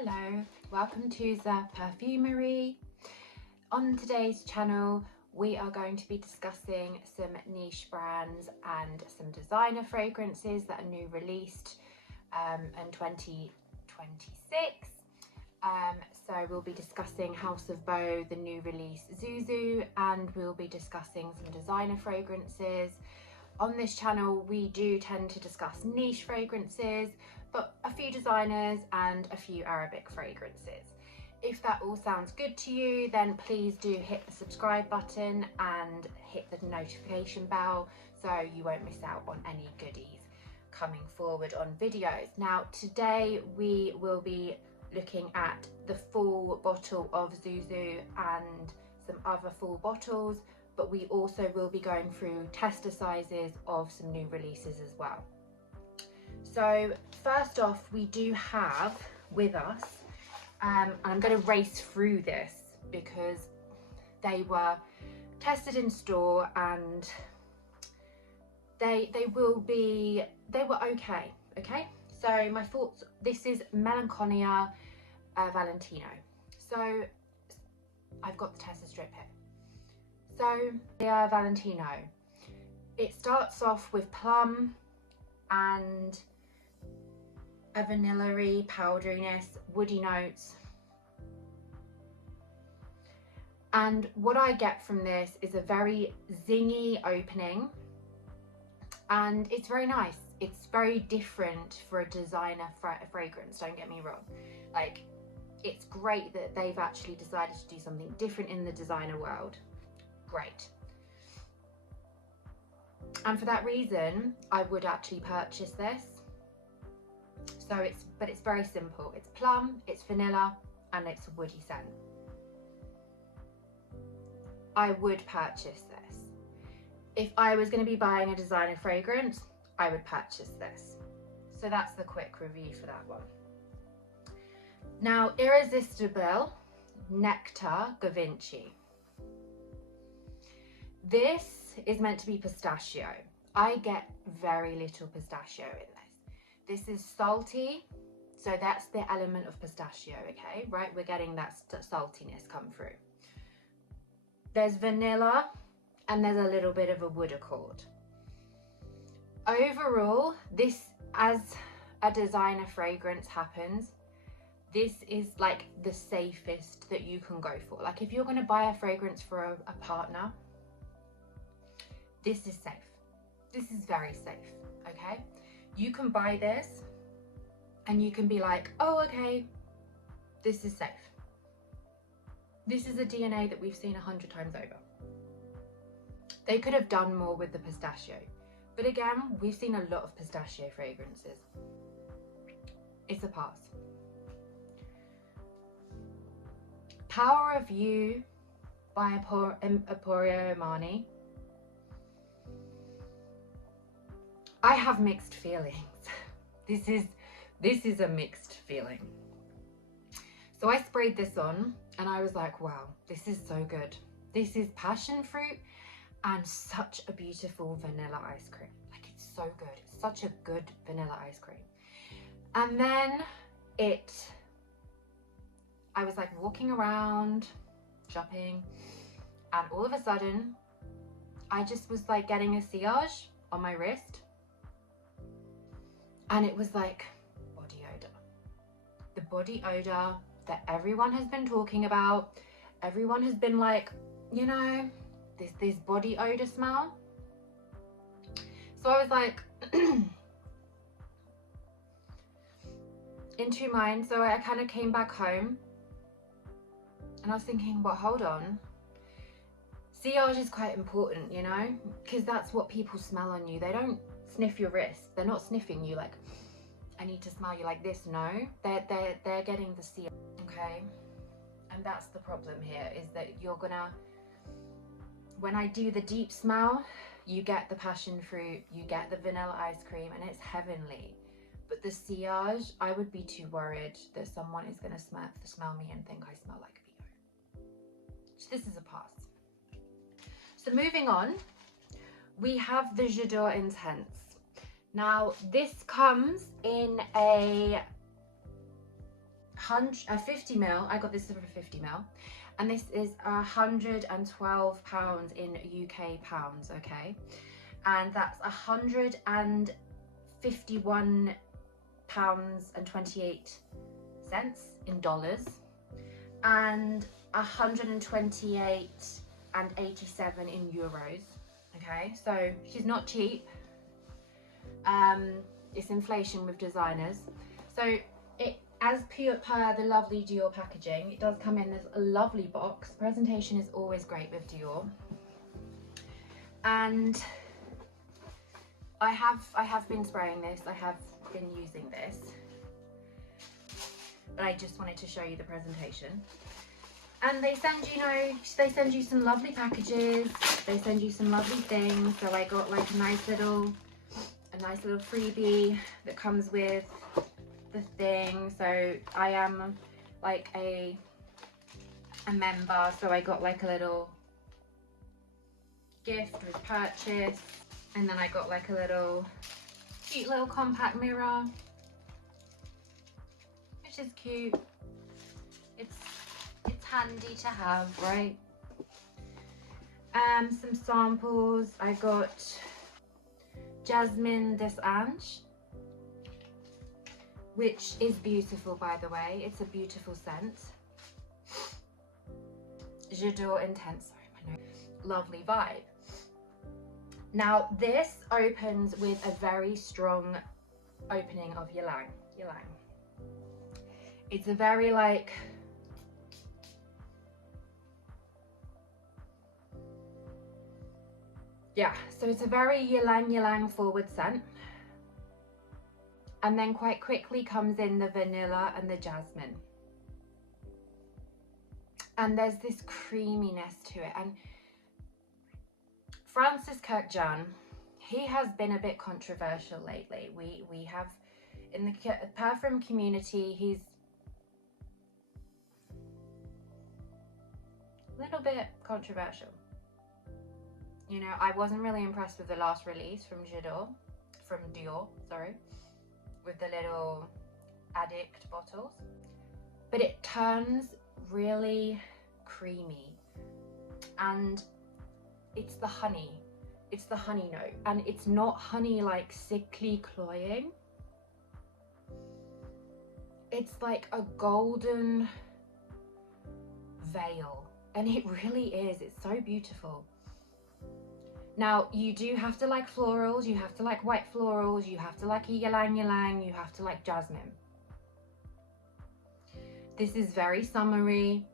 Hello, welcome to the Perfumery. On today's channel we are going to be discussing some niche brands and some designer fragrances that are new released in 2026. So we'll be discussing houseofbo, the new release xuxu, and we'll be discussing some designer fragrances. On this channel we do tend to discuss niche fragrances, but a few designers and a few Arabic fragrances. If that all sounds good to you, then please do hit the subscribe button and hit the notification bell so you won't miss out on any goodies coming forward on videos. Now today we will be looking at the full bottle of xuxu and some other full bottles, but we also will be going through tester sizes of some new releases as well. So first off, we do have with us, and I'm going to race through this because they were tested in store and they were okay. So my thoughts, this is Melancholia Valentino. So I've got the tester strip here. So Dior Valentino, it starts off with plum and a vanilla-y powderiness, woody notes. And what I get from this is a very zingy opening, and it's very nice. It's very different for a designer fragrance, don't get me wrong. Like, it's great that they've actually decided to do something different in the designer world. Great. And for that reason, I would actually purchase this. So it's very simple. It's plum, it's vanilla, and it's a woody scent. I would purchase this. If I was going to be buying a designer fragrance, I would purchase this. So that's the quick review for that one. Now, Irresistible Nectar Givenchy. This is meant to be pistachio. I get very little pistachio in this. This is salty, so that's the element of pistachio, okay? Right, we're getting that saltiness come through. There's vanilla and there's a little bit of a wood accord. Overall, this, as a designer fragrance happens, this is like the safest that you can go for. Like if you're going to buy a fragrance for a partner, this is safe. This is very safe, okay? You can buy this and you can be like, oh, okay, this is safe. This is a DNA that we've seen 100 times over. They could have done more with the pistachio. But again, we've seen a lot of pistachio fragrances. It's a pass. Emporio by Emporio Armani. I have mixed feelings. This is a mixed feeling. So I sprayed this on and I was like, wow, this is so good. This is passion fruit and such a beautiful vanilla ice cream. Like, it's so good. It's such a good vanilla ice cream. And then I was like walking around, shopping, and all of a sudden, I just was like getting a sillage on my wrist. And it was like body odor. The body odor that everyone has been talking about. Everyone has been like, you know, this body odor smell. So I was like, in two minds. So I kind of came back home and I was thinking, well, hold on. Sillage is quite important, you know, because that's what people smell on you. They don't sniff your wrist. They're not sniffing you like, I need to smell you like this. No, they're getting the sillage, okay? And that's the problem here, is that you're gonna, when I do the deep smell, you get the passion fruit, you get the vanilla ice cream, and it's heavenly. But the sillage, I would be too worried that someone is gonna smell me and think I smell like VO. So this is a pass. So moving on, we have the J'adore Intense. Now this comes in a 50 ml. I got this for 50 ml, and this is £112 in UK pounds, okay? And that's £151.28 in dollars, and 128.87 in euros. Okay, so she's not cheap. It's inflation with designers. So it, as per the lovely Dior packaging, it does come in this lovely box. Presentation is always great with Dior. And I have been spraying this, I have been using this, but I just wanted to show you the presentation. And they send you, they send you some lovely packages, they send you some lovely things. So I got like a nice little freebie that comes with the thing. So I am like a member, so I got like a little gift with purchase, and then I got like a little cute little compact mirror, which is cute. It's handy to have, right? Some samples. I got Jasmine des Anges, which is beautiful, by the way. It's a beautiful scent. J'adore Intense, sorry, my nose. Lovely vibe. Now this opens with a very strong opening of ylang. It's a very like, yeah, so it's a very ylang forward scent, and then quite quickly comes in the vanilla and the jasmine, and there's this creaminess to it. And Francis Kurkdjian, he has been a bit controversial lately. We have, in the perfume community, he's a little bit controversial. You know, I wasn't really impressed with the last release from Dior, sorry, with the little addict bottles. But it turns really creamy, and it's the honey note, and it's not honey like sickly cloying. It's like a golden veil, and it really is. It's so beautiful. Now, you do have to like florals, you have to like white florals, you have to like ylang, you have to like jasmine. This is very summery,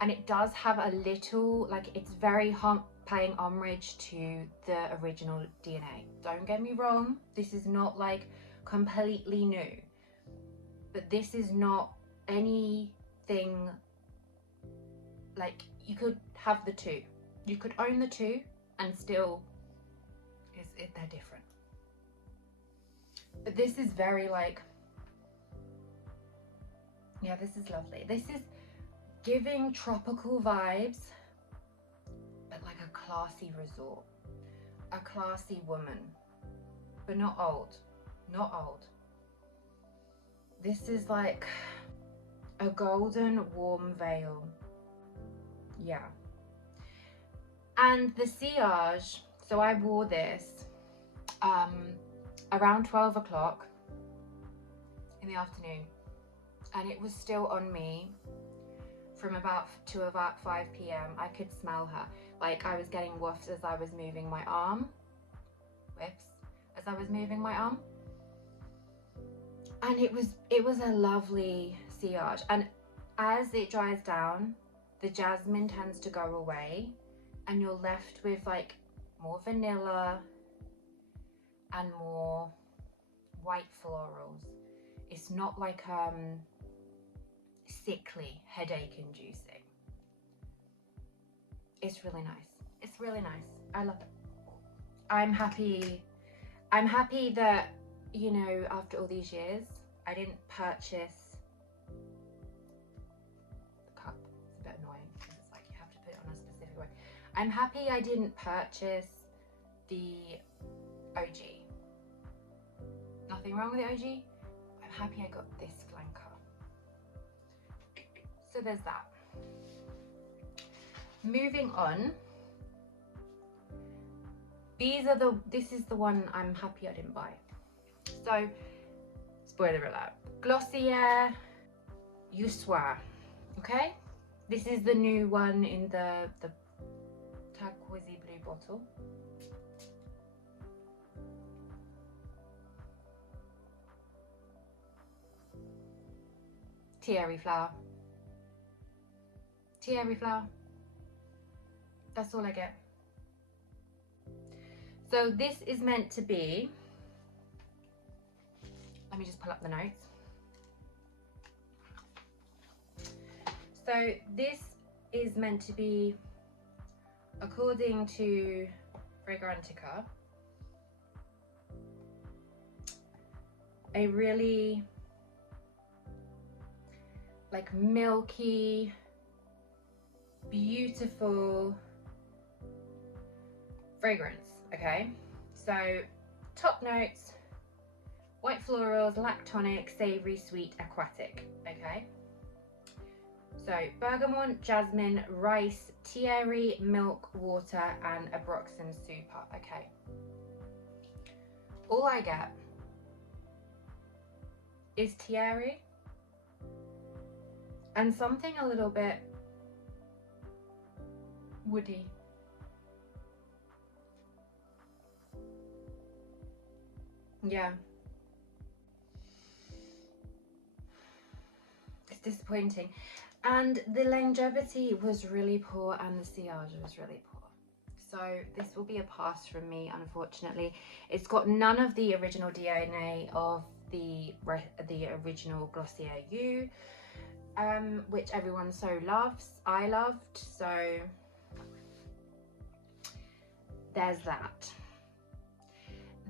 and it does have a little, like, it's very paying homage to the original DNA. Don't get me wrong, this is not like completely new, but this is not anything, like, you could have the two. You could own the two, and still, they're different. But this is very like, yeah, this is lovely. This is giving tropical vibes, but like a classy resort, a classy woman, but not old, not old. This is like a golden warm veil, yeah. And the sillage, so I wore this around 12 o'clock in the afternoon, and it was still on me from about 5 p.m. I could smell her. Like, I was getting whiffs as I was moving my arm. And it was a lovely sillage. And as it dries down, the jasmine tends to go away, and you're left with like more vanilla and more white florals. It's not like sickly, headache inducing. It's really nice. It's really nice. I love it. I'm happy that, you know, after all these years, I didn't purchase the cup. It's a bit annoying because it's like you have to put it on a specific way. I'm happy I didn't purchase the OG. Nothing wrong with the OG. I'm happy I got this flanker. So there's that. Moving on. This is the one I'm happy I didn't buy. So, spoiler alert. Glossier Soie. Okay? This is the new one in the turquoisey blue bottle. Tiare flower. Tiare flower. That's all I get. So this is meant to be, let me just pull up the notes. So this is meant to be, according to Fragrantica, a really like milky, beautiful fragrance. Okay, so top notes: white florals, lactonic, savory, sweet, aquatic. Okay, so bergamot, jasmine, rice, tiare, milk, water, and abroxan super. Okay, all I get is tiare and something a little bit woody. Yeah, it's disappointing, and the longevity was really poor and the sillage was really poor, so this will be a pass from me, unfortunately. It's got none of the original DNA of the original Glossier U, which everyone so loves. I loved, so there's that.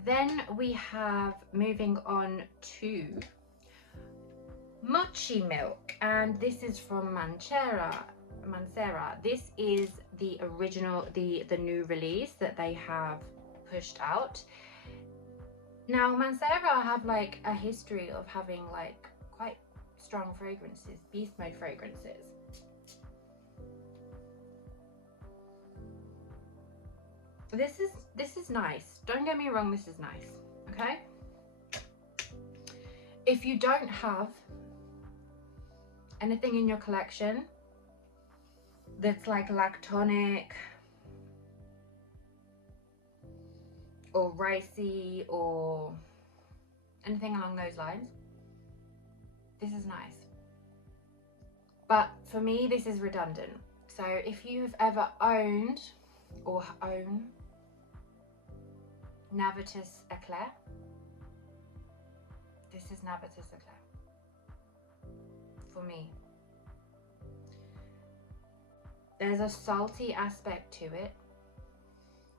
Then we have, moving on to mochi milk, and this is from Mancera. This is the original, the new release that they have pushed out. Now Mancera have like a history of having like quite strong fragrances, beast mode fragrances. This is nice. Don't get me wrong, this is nice. Okay? If you don't have anything in your collection that's like lactonic or ricey or anything along those lines, this is nice. But for me, this is redundant. So if you've ever owned or own Navitus Eclair, this is Navitus Eclair for me. There's a salty aspect to it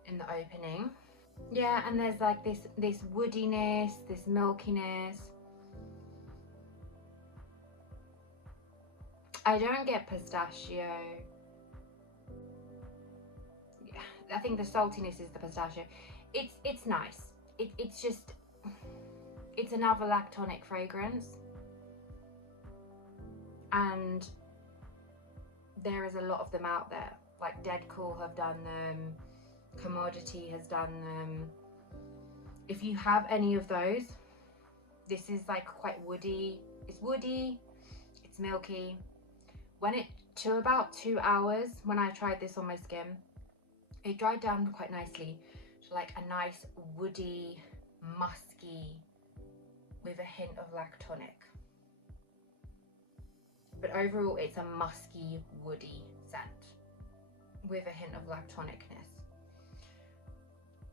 in the opening. Yeah, and there's like this woodiness, this milkiness. I don't get pistachio. Yeah, I think the saltiness is the pistachio. It's nice. It's just, it's another lactonic fragrance, and there is a lot of them out there. Like Dead Cool have done them, Commodity has done them. If you have any of those, this is like quite woody. It's woody, it's milky. When it, to about 2 hours, when I tried this on my skin, it dried down quite nicely to like a nice woody, musky, with a hint of lactonic. But overall, it's a musky, woody scent with a hint of lactonicness.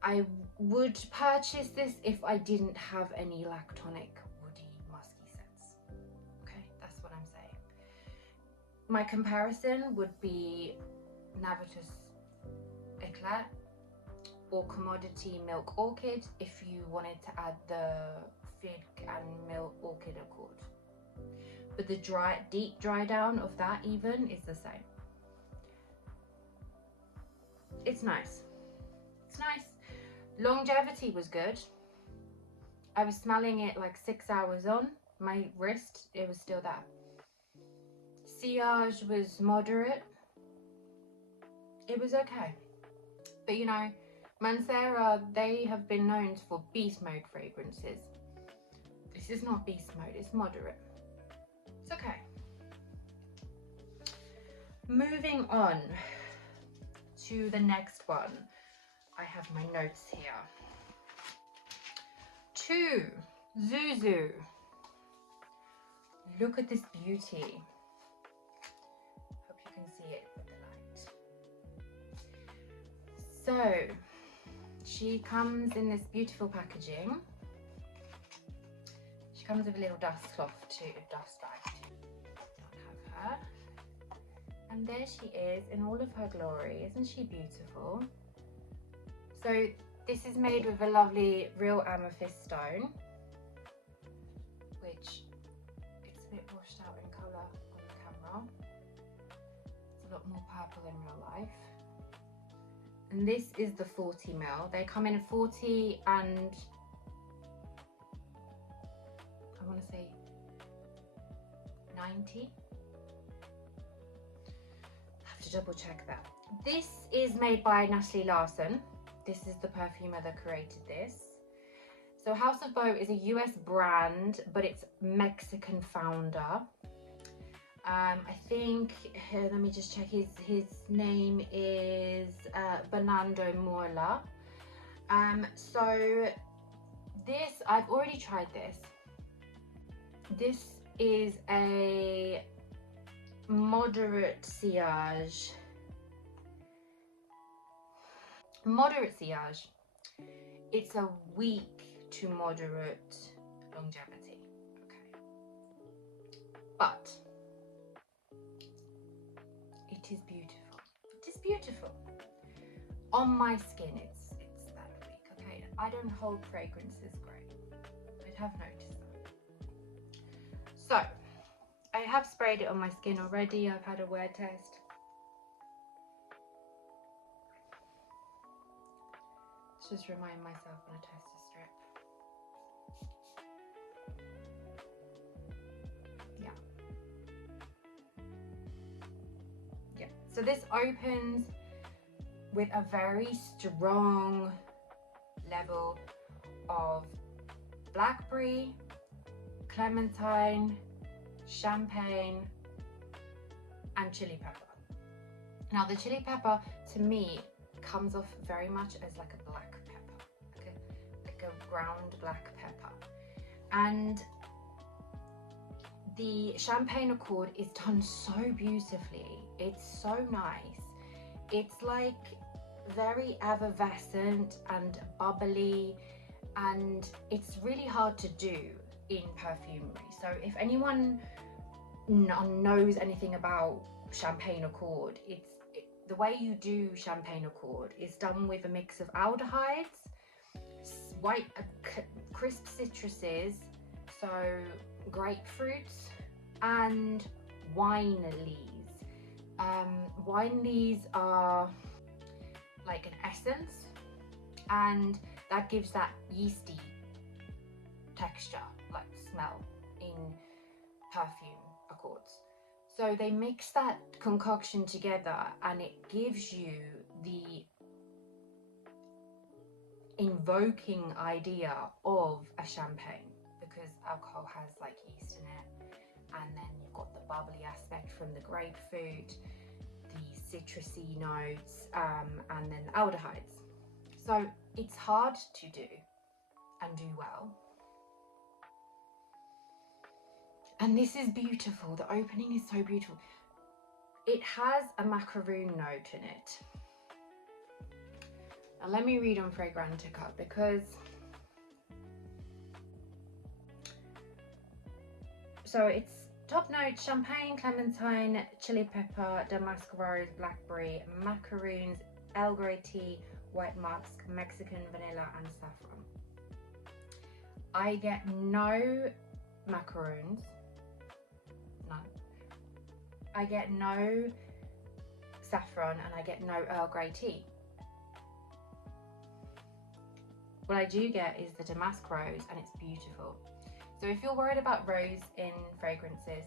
I would purchase this if I didn't have any lactonic, woody, musky scents. Okay, that's what I'm saying. My comparison would be Navitus Eclair or Commodity Milk Orchid if you wanted to add the fig and milk orchid accord. But the deep dry down of that even is the same. It's nice. It's nice. Longevity was good. I was smelling it like 6 hours on. My wrist, it was still there. Sillage was moderate. It was okay. But you know, Mancera, they have been known for beast mode fragrances. This is not beast mode, it's moderate. It's okay. Moving on to the next one. I have my notes here. 2, Xuxu. Look at this beauty. Hope you can see it with the light. So, she comes in this beautiful packaging. She comes with a little dust cloth too, dust bag too. Don't have her. And there she is in all of her glory. Isn't she beautiful? So this is made with a lovely real amethyst stone, which it's a bit washed out in colour on the camera. It's a lot more purple in real life. And this is the 40 ml. They come in 40 and I want to say 90. I have to double check that. This is made by Natalie Larson. This is the perfumer that created this. So houseofbo is a US brand, but it's Mexican founder. I think, let me just check, his name is Bernardo Morla. So this, I've already tried this. This is a moderate sillage. Moderate sillage. It's a weak to moderate longevity. Okay. But it is beautiful. It is beautiful. On my skin, it's that weak. Okay. I don't hold fragrances great. I have noticed that. So I have sprayed it on my skin already. I've had a wear test. Just remind myself when I test a strip. Yeah. So this opens with a very strong level of blackberry, clementine, champagne, and chili pepper. Now the chili pepper to me comes off very much as like a black pepper, like a ground black pepper. And the champagne accord is done so beautifully. It's so nice. It's like very effervescent and bubbly, and it's really hard to do in perfumery. So if anyone knows anything about champagne accord, the way you do champagne accord is done with a mix of aldehydes, crisp citruses, so grapefruits, and wine lees. Wine lees are like an essence, and that gives that yeasty texture, like smell, in perfume accords. So they mix that concoction together and it gives you the invoking idea of a champagne, because alcohol has like yeast in it, and then you've got the bubbly aspect from the grapefruit, the citrusy notes, and then the aldehydes. So it's hard to do and do well. And this is beautiful. The opening is so beautiful. It has a macaroon note in it. Now let me read on Fragrantica, because so it's top notes: champagne, clementine, chili pepper, damask rose, blackberry, macaroons, Earl Grey tea, white musk, Mexican vanilla, and saffron. I get no macaroons. None. I get no saffron, and I get no Earl Grey tea. What I do get is the damask rose, and it's beautiful. So if you're worried about rose in fragrances,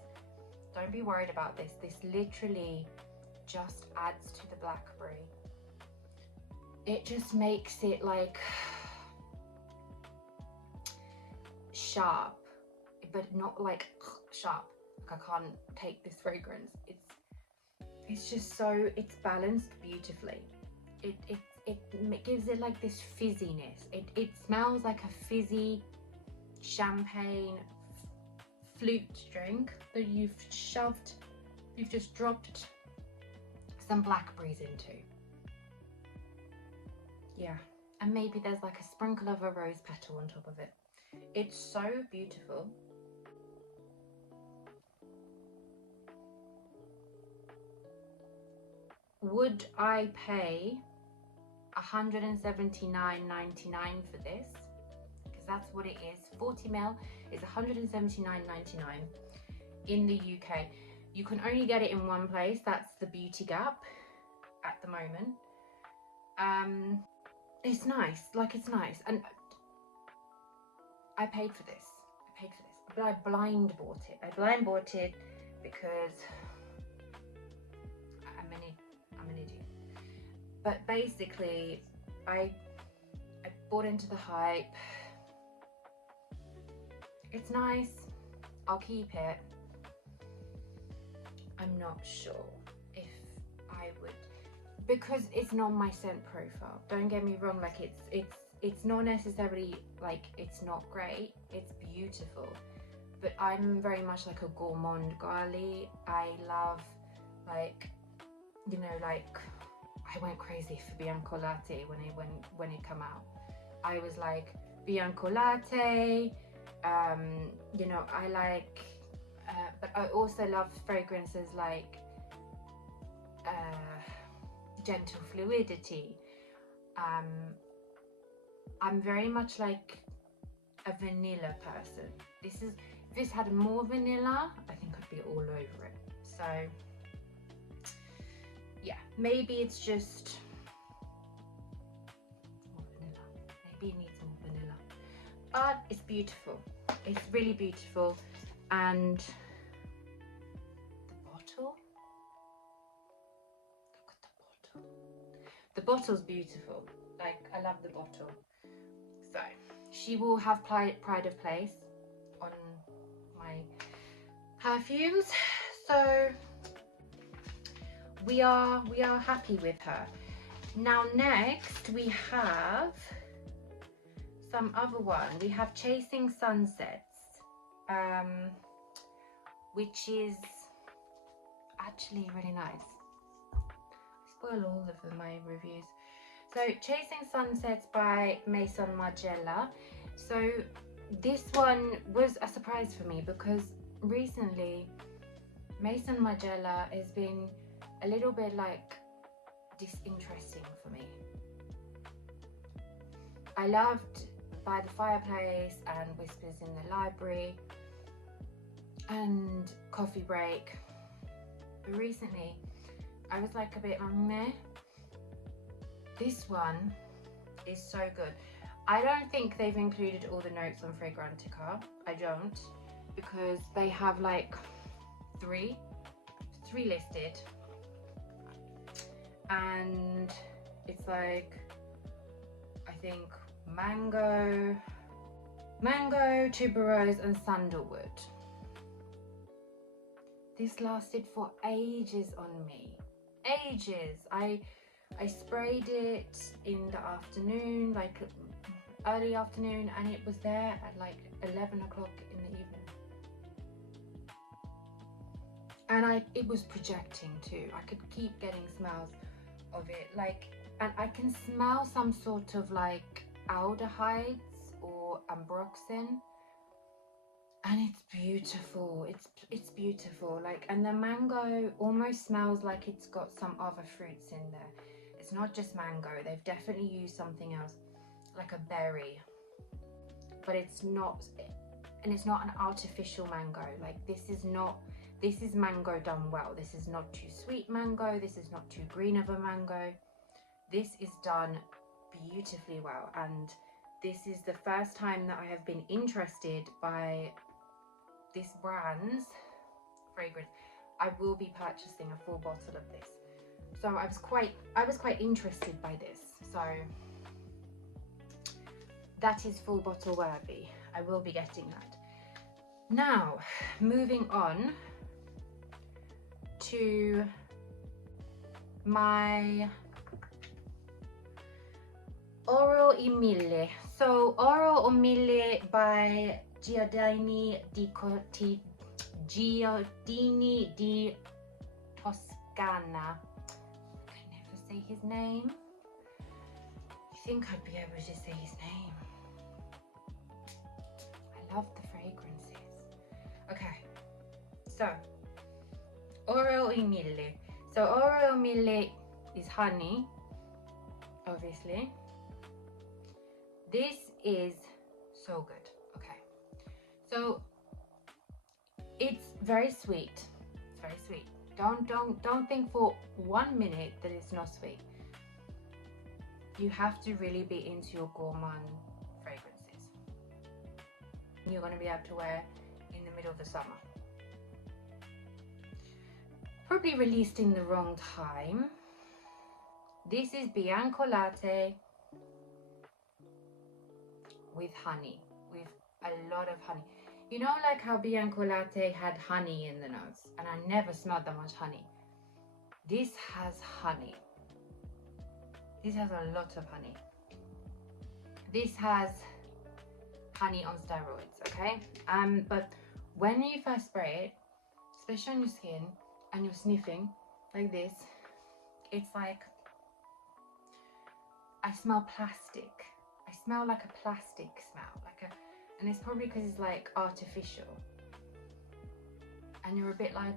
Don't be worried about this. This literally just adds to the blackberry. It just makes it like sharp, but not like sharp. Like I can't take this fragrance. It's just so, it's balanced beautifully. It gives it like this fizziness. It smells like a fizzy champagne flute drink that you've just dropped some blackberries into. Yeah, and maybe there's like a sprinkle of a rose petal on top of it. It's so beautiful. Would I pay $179.99 for this? Because that's what it is. 40 ml is $179.99 in the UK. You can only get it in one place. That's the Beauty Gap at the moment. It's nice. Like, it's nice, and I paid for this. But I blind bought it. I blind bought it because I'm an idiot. But basically, I bought into the hype. It's nice. I'll keep it. I'm not sure if I would, because it's not my scent profile. Don't get me wrong. Like, it's not necessarily like it's not great. It's beautiful, but I'm very much like a gourmand girly. I love, like, you know, like, I went crazy for Bianco Latte when it came out. I was like, Bianco Latte, you know, I like, but I also love fragrances like Gentle Fluidity. I'm very much like a vanilla person. If this had more vanilla, I think I'd be all over it. So yeah, maybe it's just more vanilla. Maybe it needs more vanilla, but it's beautiful. It's really beautiful. And the bottle, look at the bottle. The bottle's beautiful. Like, I love the bottle. So she will have pride of place on my perfumes. So we are happy with her. Now next we have some other one. We have Chasing Sunsets, which is actually really nice. I spoil all of my reviews. So Chasing Sunsets by Maison Margiela. So this one was a surprise for me because recently Maison Margiela has been a little bit like disinteresting for me. I loved By the Fireplace and Whispers in the Library and Coffee Break, but recently I was like a bit meh. This one is so good. I don't think they've included all the notes on Fragrantica. I don't, because they have like three listed, and it's like, I think mango, tuberose and sandalwood. This lasted for ages on me. Ages. I sprayed it in the afternoon, like early afternoon, and it was there at like 11 o'clock in the evening. And it was projecting too. I could keep getting smells of it, like, and I can smell some sort of like aldehydes or ambroxan, and it's beautiful. It's beautiful. Like, and the mango almost smells like it's got some other fruits in there. It's not just mango. They've definitely used something else, like a berry, but it's not, and it's not an artificial mango. Like, this is mango done well. This is not too sweet mango. This is not too green of a mango. This is done beautifully well, and this is the first time that I have been interested by this brand's fragrance. I will be purchasing a full bottle of this. So I was quite interested by this. So that is full bottle worthy. I will be getting that. Now, moving on to my Oro e Miele. So Oro e Miele by Giardini di Toscana. I can never say his name. You think I'd be able to say his name? I love the fragrances. Okay, so Oro e Miele. So Oro e Miele is honey, obviously. This is so good. Okay, so it's very sweet. It's very sweet. Don't think for 1 minute that it's not sweet. You have to really be into your gourmand fragrances. You're going to be able to wear in the middle of the summer. Probably released in the wrong time. This is Bianco Latte with honey, with a lot of honey. You know, like how Bianco Latte had honey in the notes, and I never smelled that much honey. This has honey. This has a lot of honey. This has honey on steroids, okay? But when you first spray it, especially on your skin, and you're sniffing like this, it's like, I smell plastic. I smell like a plastic smell, and it's probably because it's like artificial. And you're a bit like,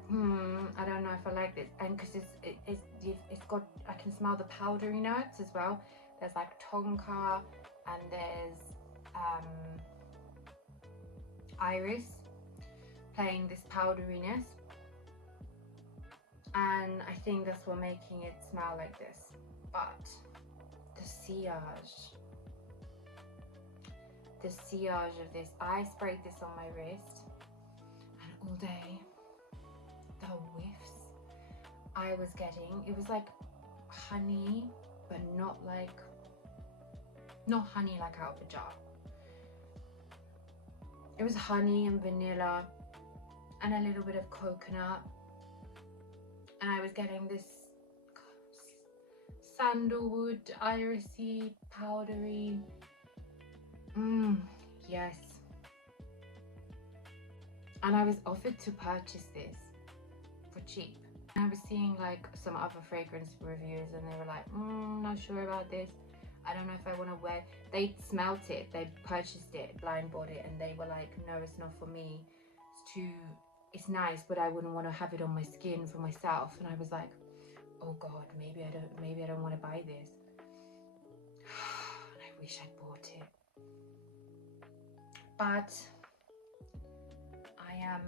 I don't know if I like this. And because it's got, I can smell the powdery notes as well. There's like tonka, and there's iris playing this powderiness. And I think that's what making it smell like this. But the sillage of this, I sprayed this on my wrist, and all day, the whiffs I was getting, it was like honey, but not honey like out of a jar. It was honey and vanilla and a little bit of coconut, and I was getting this sandalwood, irisy, powdery. Yes. And I was offered to purchase this for cheap. And I was seeing like some other fragrance reviewers, and they were like, not sure about this. I don't know if I want to wear. They smelt it, they purchased it, blind bought it, and they were like, no, it's not for me. It's nice, but I wouldn't want to have it on my skin for myself. And I was like, oh God, maybe I don't want to buy this. And I wish I'd bought it. But I am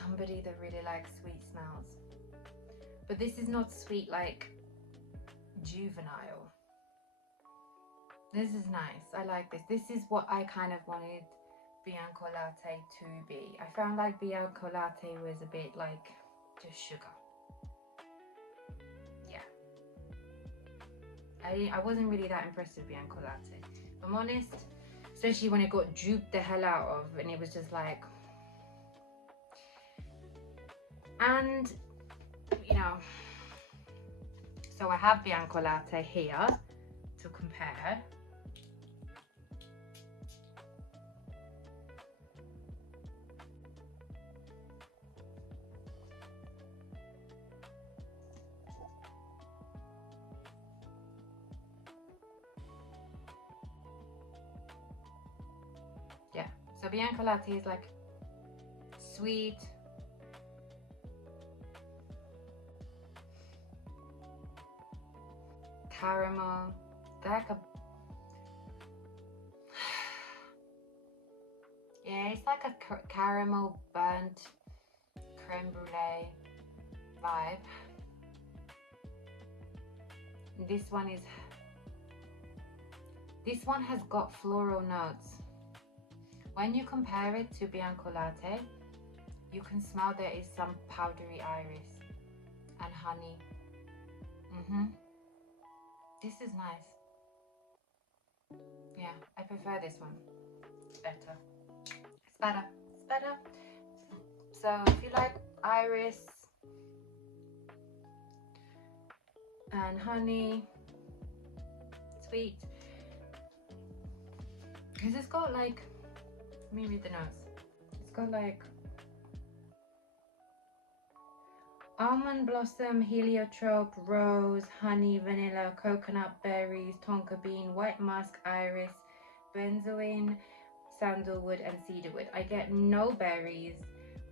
somebody that really likes sweet smells. But this is not sweet like juvenile. This is nice. I like this. This is what I kind of wanted Bianco Latte to be. I found like Bianco Latte was a bit like just sugar. Yeah. I wasn't really that impressed with Bianco Latte, if I'm honest, especially when it got duped the hell out of, and it was just like, and you know, so I have Bianco Latte here to compare. Yeah, so Bianco Latte is like sweet, caramel, like a, yeah, it's like a caramel burnt creme brulee vibe. This one has got floral notes. When you compare it to Bianco Latte, You can smell there is some powdery iris and honey. This is nice. Yeah, I prefer this one. It's better. It's better. It's better. So if you like iris and honey, sweet, because it's got like, let me read the notes. It's got like almond blossom, heliotrope, rose, honey, vanilla, coconut, berries, tonka bean, white musk, iris, benzoin, sandalwood and cedarwood. I get no berries.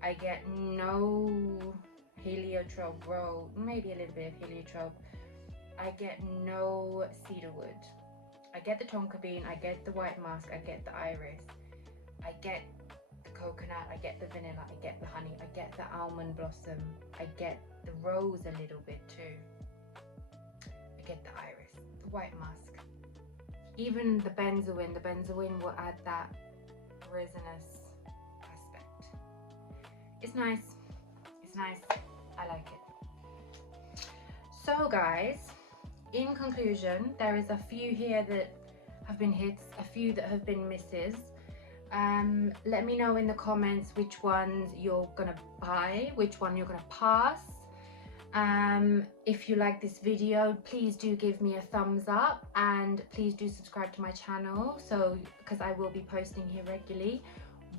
I get no heliotrope, rose, maybe a little bit of heliotrope. I get no cedarwood. I get the tonka bean, I get the white musk, I get the iris, I get the coconut, I get the vanilla, I get the honey, I get the almond blossom, I get the rose a little bit too, I get the iris, the white musk, even the benzoin will add that resinous aspect. It's nice, it's nice, I like it. So guys, in conclusion, there is a few here that have been hits, a few that have been misses. Let me know in the comments which ones you're gonna buy, which one you're gonna pass. If you like this video, please do give me a thumbs up and please do subscribe to my channel, so because I will be posting here regularly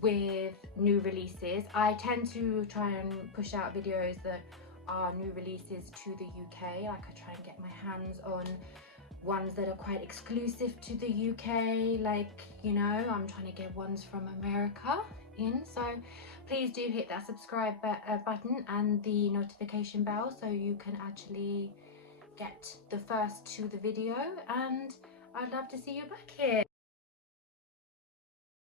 with new releases. I tend to try and push out videos that are new releases to the UK. Like I try and get my hands on ones that are quite exclusive to the UK, like, you know, I'm trying to get ones from America in. So please do hit that subscribe button and the notification bell so you can actually get the first to the video, and I'd love to see you back here.